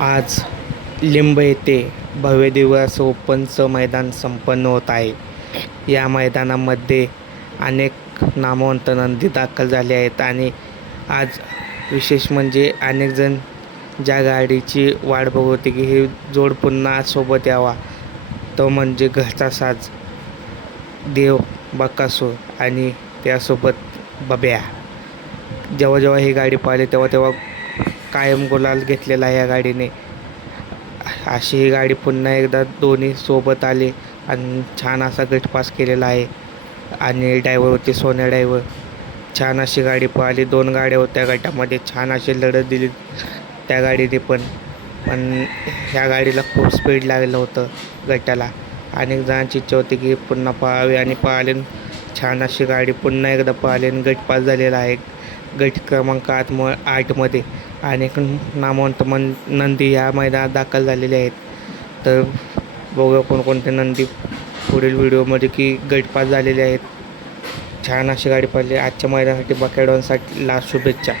आज लिंब येथे भव्यदिव्य असं ओपनचं मैदान संपन्न होत आहे. या मैदानामध्ये अनेक नामवंत नंदी दाखल झाले आहेत आणि आज विशेष म्हणजे अनेक जण ज्या गाडीची वाट बघत होते की हे जोड पुन्हा सोबत यावा, तो म्हणजे घरचा साज देव बकासूर आणि त्यासोबत बब्या. जेव्हा जेव्हा ही गाडी पाहिली तेव्हा तेव्हा कायम गुलाल घेतलेला आहे या गाडीने. अशी ही गाडी पुन्हा एकदा दोन्ही सोबत आले आणि छान असा गट पास केलेला आहे. आणि ड्रायव्हर होते सोन्या ड्रायव्हर. छान अशी गाडी पळाली. 2 गाड्या होत्या गटामध्ये. छान अशी लढत दिली त्या गाडीने पण. पण ह्या गाडीला खूप स्पीड लागलं होतं गटाला. अनेक जणांची इच्छा होती की पुन्हा पळावी आणि पळाली. छान अशी गाडी पुन्हा एकदा पळाली आणि गट पास झालेला आहे. गट क्रमांक 8मध्ये अनेक नामवंत नंदी या मैदानात दाखल झालेले आहेत. तर बघूया कोणकोणते नंदी पुढील व्हिडिओमध्ये की गट पास झालेले आहेत. छान अशी गाडी पडली. आजच्या मैदानासाठी बकाड्यांसाठी शुभेच्छा.